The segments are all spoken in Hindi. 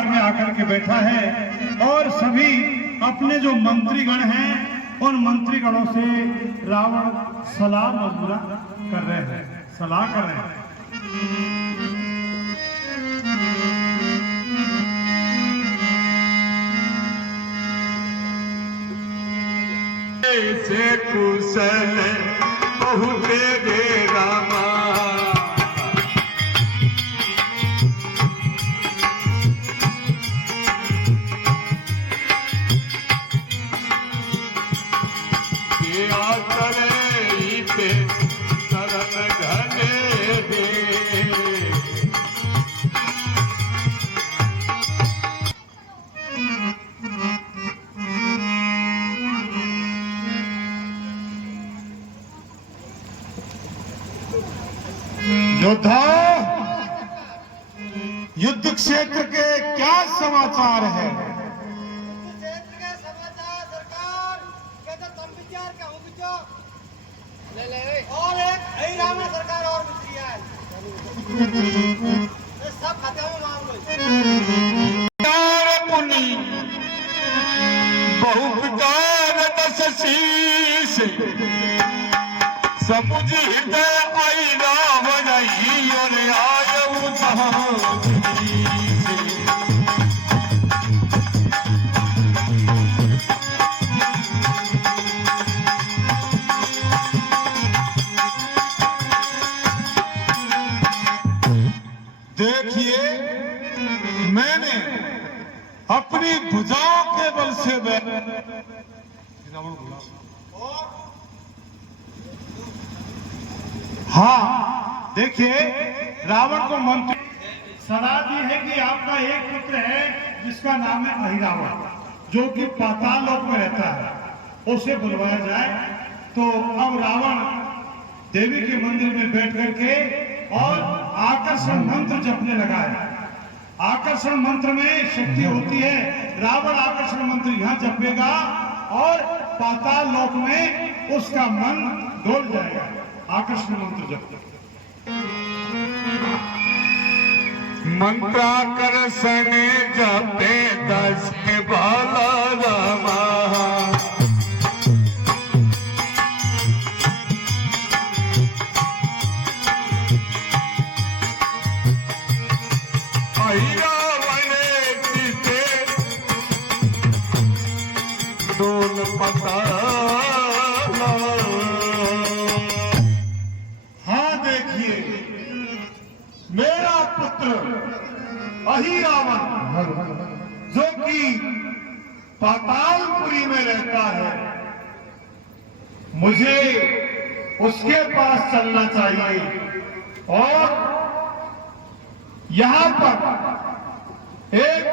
दरबार में आकर के बैठा है और सभी अपने जो मंत्रीगण हैं उन मंत्रीगणों से रावण सलाह मशवरा कर रहे हैं, सलाह कर रहे हैं। से कुशल बहुत गे रामा, योद्धा, युद्ध क्षेत्र के क्या समाचार है? क्षेत्र के समाचार सरकार कहते तुम विचार क्या हो बिचो ले और एक ऐ रामा सरकार और मित्रिया है ये सब खत्म मामलो पुनी बहुकार दस शीश समुझ हृदय आई रावण और आयु देखिए, मैंने अपनी भुजाओं के बल से हाँ, देखिए, रावण को मंत्री सलाह दी है कि आपका एक पुत्र है जिसका नाम है अहिरावण, जो कि पाताल लोक में रहता है, उसे बुलवाया जाए। तो अब रावण देवी के मंदिर में बैठ करके और आकर्षण मंत्र जपने लगा है। आकर्षण मंत्र में शक्ति होती है। रावण आकर्षण मंत्र यहाँ जपेगा और पाताल लोक में उसका मन डोल जाएगा। आकर्षण मंत्र जप मंत्राकर्षण जपे दस बाला रामा, रावण जिसे डोल पता। मेरा पुत्र अहिरावण जो कि पातालपुरी में रहता है, मुझे उसके पास चलना चाहिए और यहां पर एक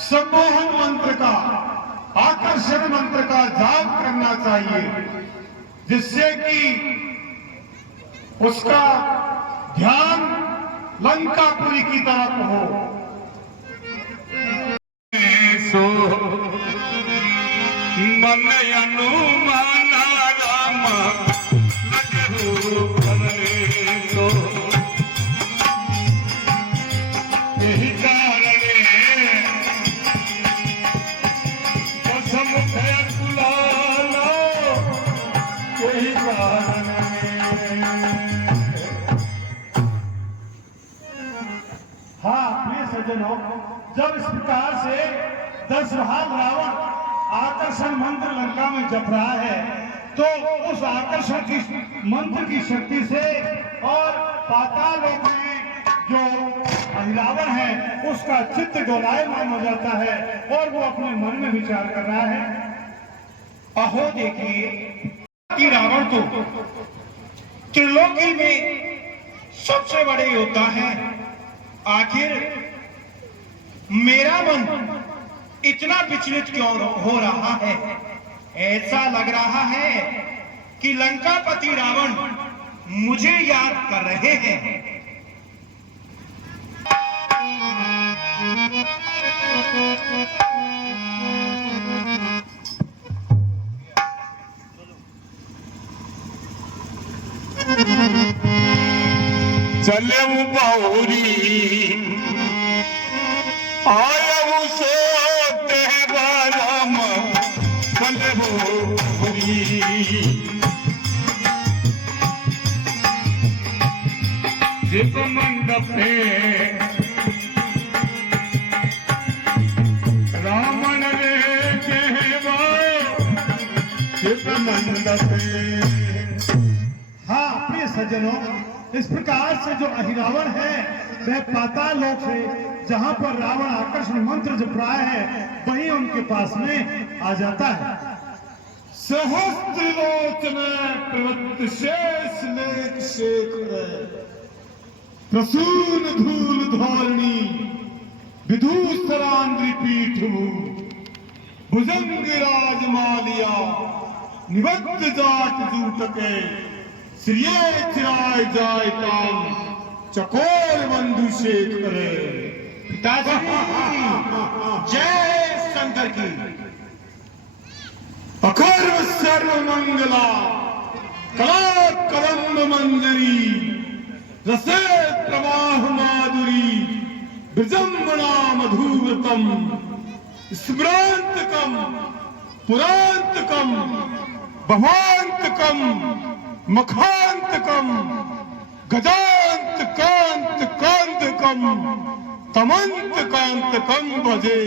सम्मोहन मंत्र का, आकर्षण मंत्र का जाप करना चाहिए, जिससे कि उसका ध्यान लंकापुरी की तरफ हो। सो मन अनुमान राम लखरू करने सो, यही कारण कसम है बुलाना, यही कारण सज्जनों, जब इस प्रकार से 10 भाग रावण आकर्षण मंत्र लंका में जप रहा है, तो उस आकर्षण की मंत्र की शक्ति से और पाताल लोक में जो अहिरावण है उसका चित्त डोलायमान हो जाता है और वो अपने मन में विचार कर रहा है। अहो देखिए कि रावण तो त्रिलोकी में सबसे बड़े योद्धा हैं, आखिर मेरा मन इतना विचलित क्यों हो रहा है? ऐसा लग रहा है कि लंकापति रावण मुझे याद कर रहे हैं। चले बाहुरी आयऊ सो तेहवारम कलहोरी शिव मंडपे रावण रे देवा शिव मंडपे। हाँ प्रिय सज्जनों, इस प्रकार से जो अहिरावण है वह पाताल लोक से जहां पर रावण आकर्षण मंत्र जप रहा है वहीं उनके पास में आ जाता है। सहस्त्रलोचन प्रवृत्त शेष लेख शेखर प्रसून धूल धौरणी विधूसरांद्रि पीठ भुजंग राजमालिया निबद्ध जाट जूटके श्रिये चिराय जाय ताम चकोर बंधु शेखर। पिताजी जय शंकर की। अखर्व सर्व मंगला कला कलंब मंजरी रसे प्रवाह माधुरी विजंबना मधुव्रतम स्मरांतकम पुरांतकम भवांतकम मखांतकम गजांत कांत कांतकम तमंत कांतकम भजे।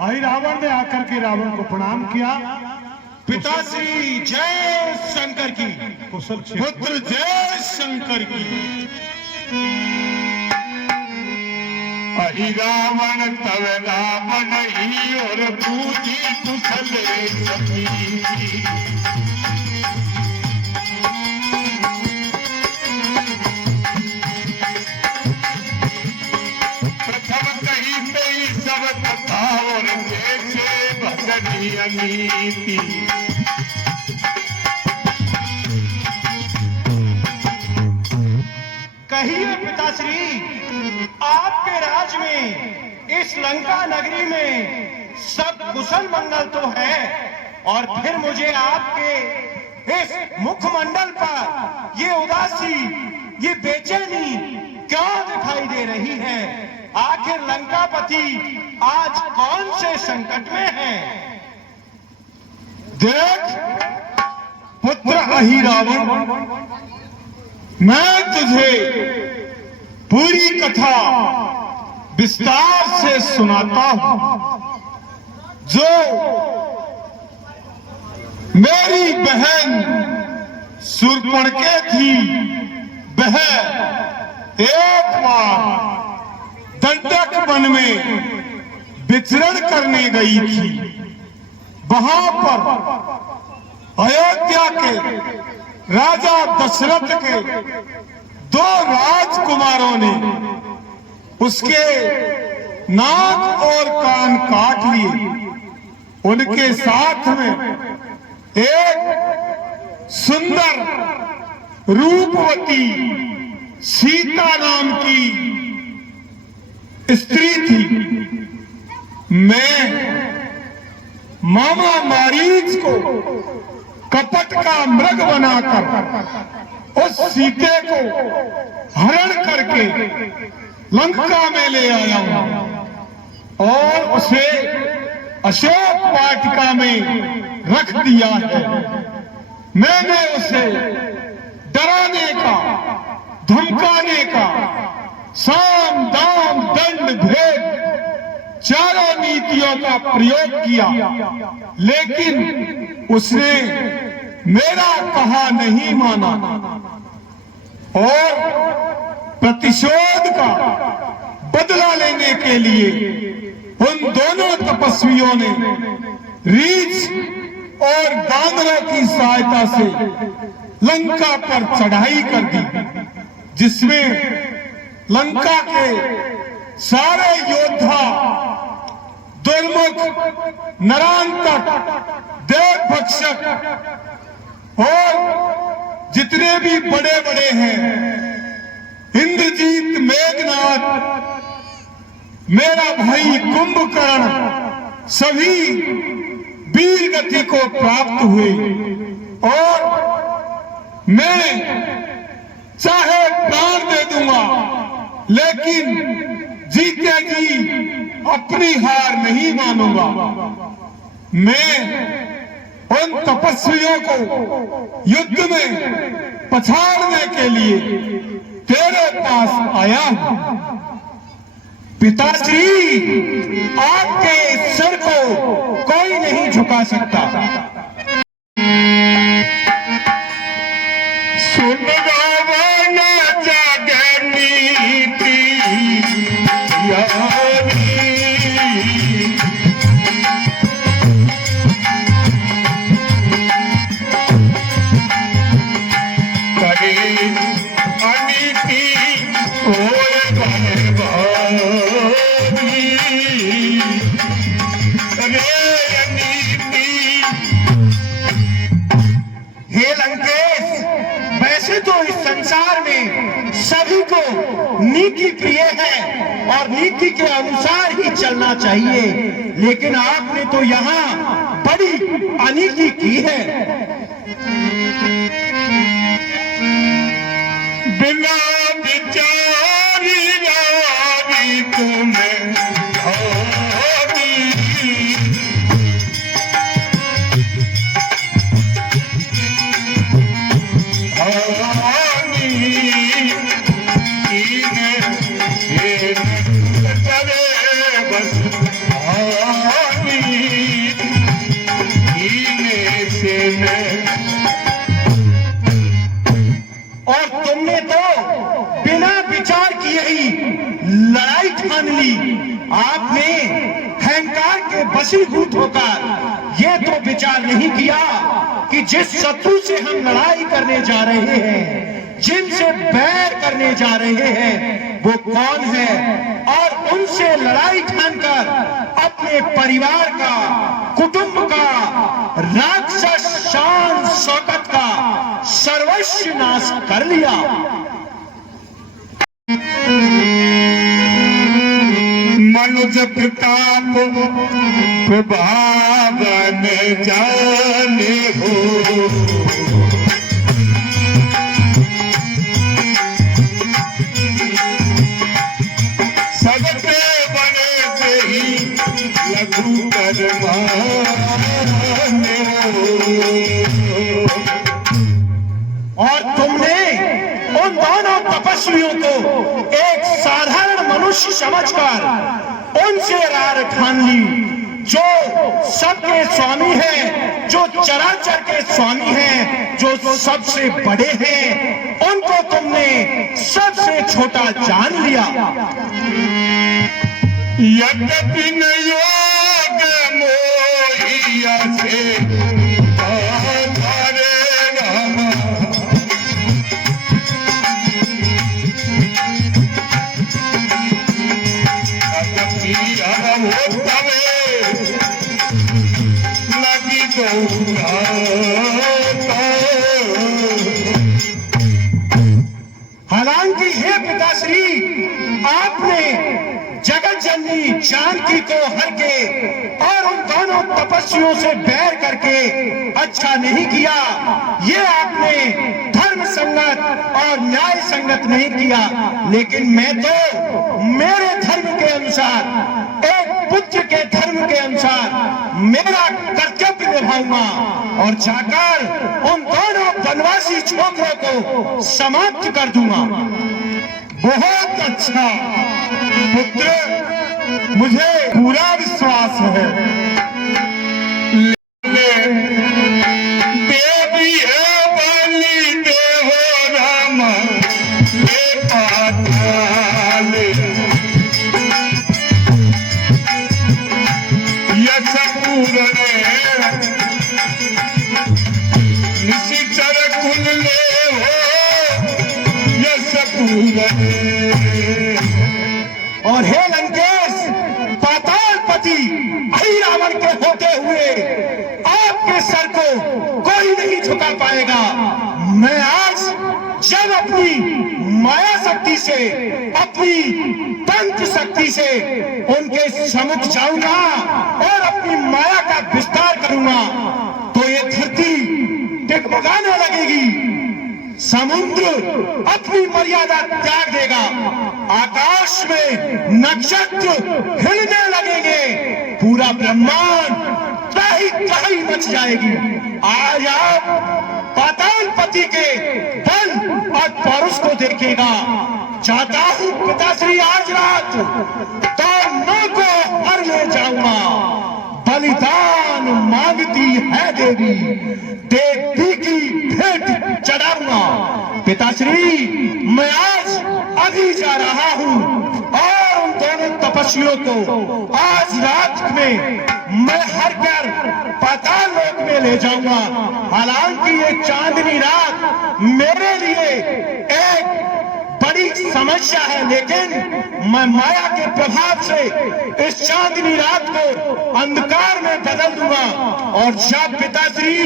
अहिरावण ने आकर के रावण को प्रणाम किया। पिताश्री जय शंकर की। कुशल क्षेम। पुत्र जय शंकर की। अहिरावण तव रावण ही और पूजी कुशल सखी। सब कथा और जैसे भजनी अनीति कहिए पिताश्री, आपके राज में इस लंका नगरी में सब कुशल मंगल तो है, और फिर मुझे आपके इस मुखमंडल पर ये उदासी, ये बेचैनी क्यों दिखाई दे रही है? आखिर लंकापति आज कौन से संकट में है? देख पुत्र अहिरावण, मैं तुझे पूरी कथा विस्तार से सुनाता हूं। जो मेरी बहन शूर्पणखा थी, वह एक बार दंडक वन में विचरण करने गई थी। वहां पर अयोध्या के राजा दशरथ के 2 राजकुमारों ने उसके नाक और कान काट लिए। उनके साथ में एक सुंदर रूपवती सीता नाम की स्त्री थी। मैं मामा मारीच को कपट का मृग बनाकर उस सीते को हरण करके लंका में ले आया हूं और उसे अशोक वाटिका में रख दिया है। मैंने उसे डराने का, धमकाने का, साम दाम दंड भेद चारों नीतियों का प्रयोग किया, लेकिन उसने मेरा कहा नहीं माना और प्रतिशोध का बदला लेने के लिए उन दोनों तपस्वियों ने रीछ और बांदरों की सहायता से लंका पर चढ़ाई कर दी, जिसमें लंका के सारे योद्धा, दुर्मुख, नरांतक, देवभक्षक और जितने भी बड़े बड़े हैं, इंद्रजीत, मेघनाथ, मेरा भाई कुंभकर्ण, सभी वीर गति को प्राप्त हुए और मैं चाहे प्राण दे दूंगा लेकिन जीते जी अपनी हार नहीं मानूंगा। मैं उन तपस्वियों को युद्ध में पछाड़ने के लिए तेरे पास आया हूं। पिताश्री, आपके सिर को कोई नहीं झुका सकता। सुन गावना जागनीति यारी, करे अनीति होए बर्बादी, करे अनीति। हे लंकेश, वैसे तो इस संसार में सभी को नीति प्रिय है और नीति के अनुसार ही चलना चाहिए, लेकिन आपने तो यहाँ बड़ी अनीति की है। बिना विचारी यारी तुम्हें और तुमने तो बिना विचार किए ही लड़ाई ठान ली। आपने अहंकार के वशीभूत होकर ये तो विचार नहीं किया कि जिस शत्रु से हम लड़ाई करने जा रहे हैं, जिनसे बैर करने जा रहे हैं, वो कौन है, और उनसे लड़ाई ठानकर अपने परिवार का, कुटुंब का, राक्षस शान शौकत का सर्वस्व नाश कर लिया। मनुष्य प्रताप प्रभावन जाने हो, सबके बने से ही लघु करवाने हो। और तुमने उन दोनों तपस्वियों को एक साधारण मनुष्य समझकर उनसे रार ठान ली। जो सबके स्वामी है, जो चराचर के स्वामी है, जो सबसे बड़े हैं, उनको तुमने सबसे छोटा जान लिया। यद्यपि न योग मोहिया से हालांकि हे पिताश्री, आपने जगत जननी जानकी को हर के और उन दोनों तपस्वियों से बैर करके अच्छा नहीं किया। ये आपने धर्म संगत और न्याय संगत नहीं किया, लेकिन मैं तो मेरे धर्म के अनुसार, एक पुत्र के धर्म के अनुसार मेरा कर्तव्य निभाऊंगा और जाकर उन दोनों वनवासी छोकरों को समाप्त कर दूंगा। बहुत अच्छा पुत्र, मुझे पूरा विश्वास है। देवी है बलि देहो राम यश पूरणे निश्चर कुल ले हो यश पूरणे। और हे लंकेश, पातालपति अहिरावण के होते हुए आपके सर को कोई नहीं झुका पाएगा। मैं आज जब अपनी माया शक्ति से, अपनी तंत्र शक्ति से उनके सम्मुख जाऊंगा और अपनी माया का विस्तार करूंगा, तो ये धरती डगमगाने लगेगी, समुद्र अपनी मर्यादा त्याग देगा, आकाश में नक्षत्र हिलने लगेंगे, पूरा ब्रह्मांड तही तही मच जाएगी। आज आप पातालपति के बल और पौरुष को देखेगा। चाहता हूं पिताश्री आज रात दोनों को हर ले जाऊंगा। बलिदान मांगती है देवी, देवी की भेंट चढ़ाऊंगा। पिताश्री मैं आज अभी जा रहा हूं और उन दोनों तपस्वियों को आज रात में मैं हर कर पाताल लोक में ले जाऊंगा। हालांकि ये चांदनी रात मेरे लिए एक बड़ी समस्या है, लेकिन मैं माया के प्रभाव से इस चांदनी रात को अंधकार में बदल दूंगा। और जब पिताश्री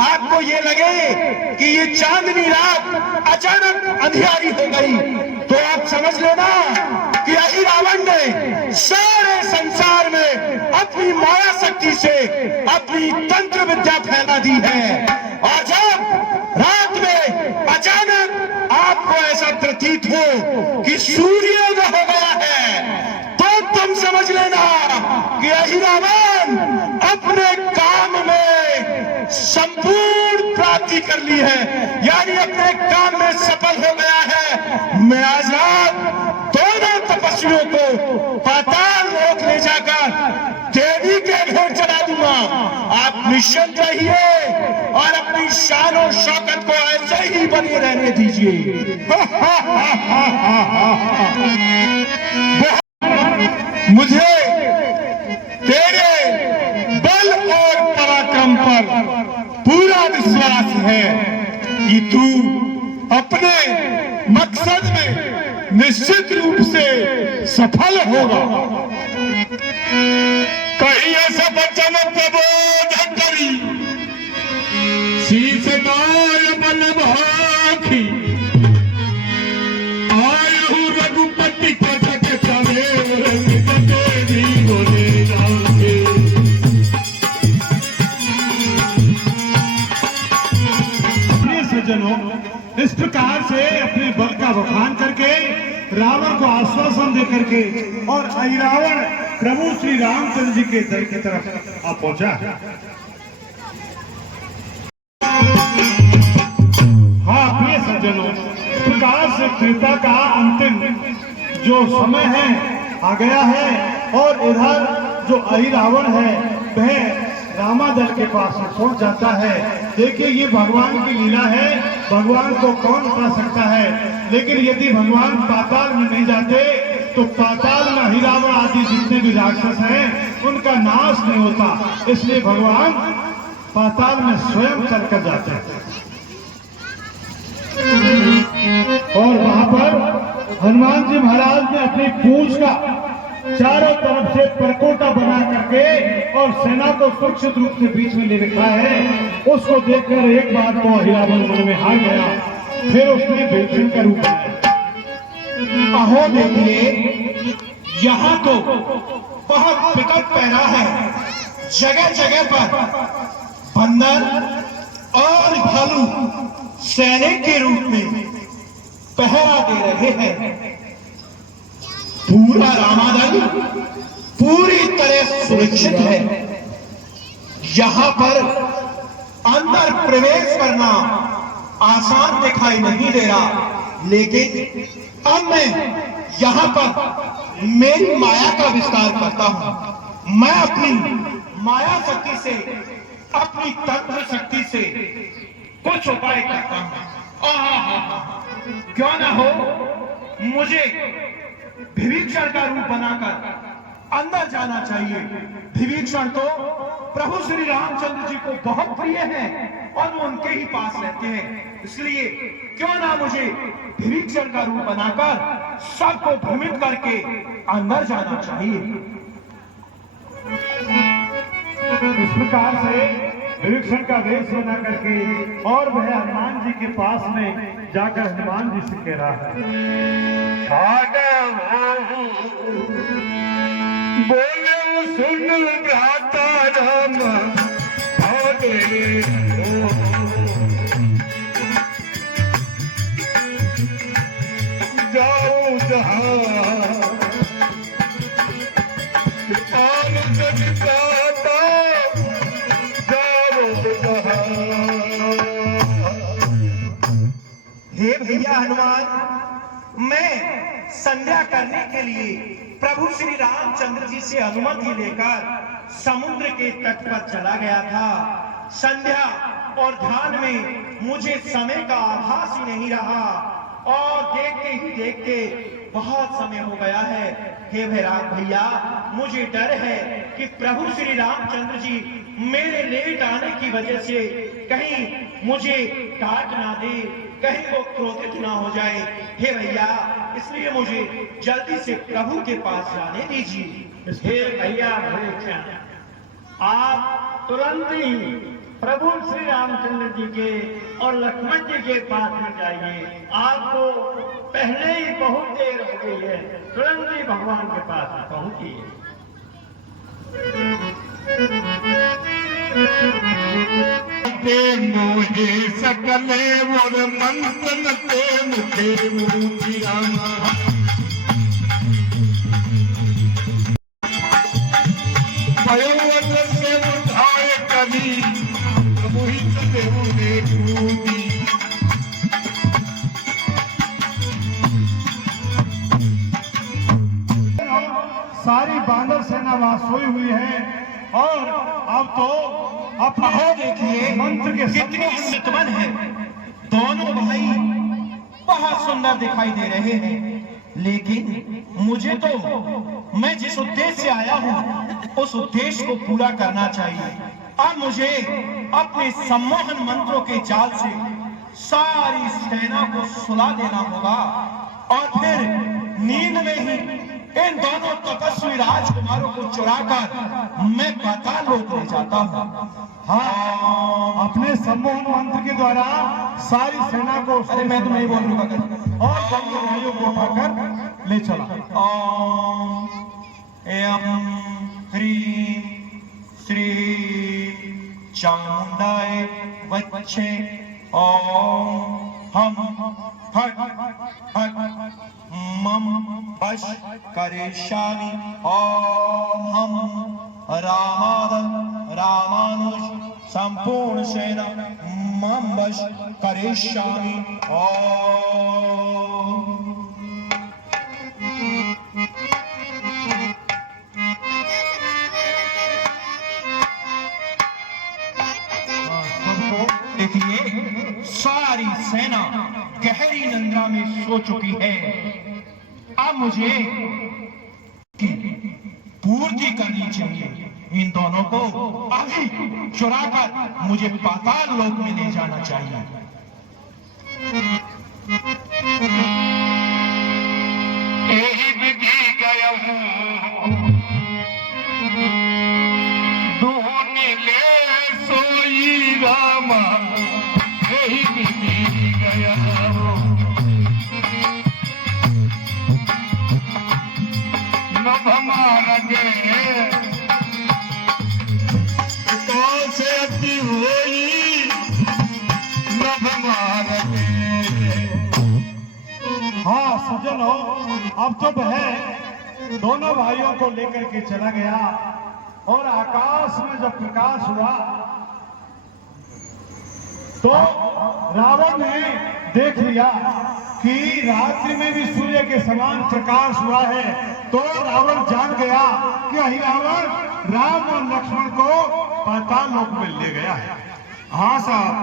आपको ये लगे कि ये चांदनी रात अचानक अंधियारी हो गई, तो आप समझ लेना कि यही रावण ने सारे संसार में अपनी माया शक्ति से अपनी तंत्र विद्या फैला दी है। और जब रात में अचानक आपको ऐसा प्रतीत हो कि सूर्योदय हो गया है, तो तुम समझ लेना कि यही रावण अपने काम में संपूर्ण प्राप्ति कर ली है, यानी अपने काम में सफल हो गया है। मैं आज रात दोनों तपस्वियों को पाताल लोक ले जाकर देवी के भेंट चढ़ा दूंगा। आप निश्चिंत रहिए और अपनी शान और शौकत को ऐसे ही बने रहने दीजिए। मुझे तेरे बल और पराक्रम पर पूरा विश्वास है कि तू अपने मकसद में निश्चित रूप से सफल होगा। कहीं ऐसा बच्चा मत प्रबोध करी, शीश काल बल भाखी, आयु रघुपति कटक चले तेरी बोले जाके। सज्जनों, इस प्रकार से अपने बल का बखान करके रावण को आश्वासन दे करके और अहिरावण प्रभु श्री रामचंद्र जी के दर की तरफ आ पहुंचा। हाँ प्रिय सज्जनों, इस प्रकार से त्रेता का अंतिम जो समय है आ गया है और इधर जो अहिरावण है वह रामादल के पास पहुंच जाता है। देखिए ये भगवान की लीला है, भगवान को कौन उठा सकता है, लेकिन यदि भगवान पाताल में नहीं जाते तो पाताल में अहिरावण आदि जितने भी राक्षस हैं उनका नाश नहीं होता। इसलिए भगवान पाताल में स्वयं चलकर जाते हैं और वहां पर हनुमान जी महाराज ने अपनी पूंछ का चारों तरफ से परकोटा बना करके और सेना को सुरक्षित रूप से बीच में ले रखा है। उसको देखकर एक बार तो अहिरावण मन में हार गया, फिर उसने विभीषण का रूप लिया। अहो देखिए, यहाँ तो बहुत विकट पहरा है। जगह जगह पर बंदर और भालू सैनिक के रूप में पहरा दे रहे हैं। पूरा रामादल पूरी तरह सुरक्षित है। यहाँ पर अंदर प्रवेश करना आसान दिखाई नहीं दे रहा, लेकिन अब मैं यहाँ पर मेरी माया का विस्तार करता हूँ। मैं अपनी माया शक्ति से, अपनी तंत्र शक्ति से कुछ उपाय करता हूँ। क्यों ना हो, मुझे विभीषण का रूप बनाकर अंदर जाना चाहिए। विभीषण तो प्रभु श्री रामचंद्र जी को बहुत प्रिय हैं और वो उनके ही पास रहते हैं। इसलिए क्यों ना मुझे विभीषण का रूप बनाकर सबको भ्रमित करके अंदर जाना चाहिए। इस प्रकार से विभीषण का वेश बना करके और वह हनुमान जी के पास में जाकर हनुमान जी से कह रहा है, बोले सुन भ्राता राम भागे कहा और जग जाता जाओ कहा। हे भैया हनुमान, मैं संध्या करने के लिए प्रभु श्री रामचंद्र जी से अनुमति लेकर समुद्र के तट पर चला गया था। संध्या और ध्यान में मुझे समय का आभास ही नहीं रहा और देखते ही देखते बहुत समय हो गया है। हे भैया, मुझे डर है कि प्रभु श्री रामचंद्र जी मेरे लेट आने की वजह से कहीं मुझे काट ना दे, कहीं वो क्रोधित ना हो जाए। हे भैया, इसलिए मुझे जल्दी से प्रभु के पास जाने दीजिए। हे भैया भैया, आप तुरंत ही प्रभु श्री रामचंद्र जी के और लक्ष्मण जी के पास में जाइए। आपको पहले ही बहुत देर हो गई है, तुरंत ही भगवान के पास में पहुंचिए। मोहे सकले मोर मंथन ते मुखे मूर्ति रामा। वयोवृद्ध से उठाए कभी प्रभु ही चले मुझे कूदी। सारी बानर सेना वहां सोई हुई है और अब तो आप अहो देखिए मंत्र के कितनी चितवन है। दोनों भाई बहुत सुंदर दिखाई दे रहे हैं, लेकिन मुझे तो मैं जिस उद्देश्य से आया हूँ उस उद्देश्य को पूरा करना चाहिए। अब मुझे अपने सम्मोहन मंत्रों के जाल से सारी सेना को सुला देना होगा और फिर नींद में ही इन दोनों तपस्वी राजकुमारों को चुराकर मैं पाताल लोक ले जाता हूँ। हाँ, अपने सम्मोहन मंत्र के द्वारा सारी सेना को, अरे मैं तो नहीं बोल लूंगा, और दोनों भाइयों को उठाकर ले चला। ओम एम ह्रीं श्री चामुंडाय वच्चे ओम हम फट फट मम वश करिष्यामि ओम हम रामानुज संपूर्ण सेना मम वश करिष्यामि ओम। देखिए सारी सेना गहरी निंद्रा में सो चुकी है। अब मुझे पूर्ति करनी चाहिए। इन दोनों को अभी चुराकर मुझे पाताल लोक में ले जाना चाहिए। यही विधि गया हूँ दूनी ले सोई रामा। यही विधि गया हूँ नभ मारगे कौन से अति होई नभ मारगे। हाँ सज्जन हो, अब तो वह दोनों भाइयों को लेकर के चला गया और आकाश में जब प्रकाश हुआ तो रावण ने देख लिया कि रात्रि में भी सूर्य के समान प्रकाश हुआ है। तो रावण जान गया कि अहिरावण राम और लक्ष्मण को पाताल लोक में ले गया है। हाँ साहब,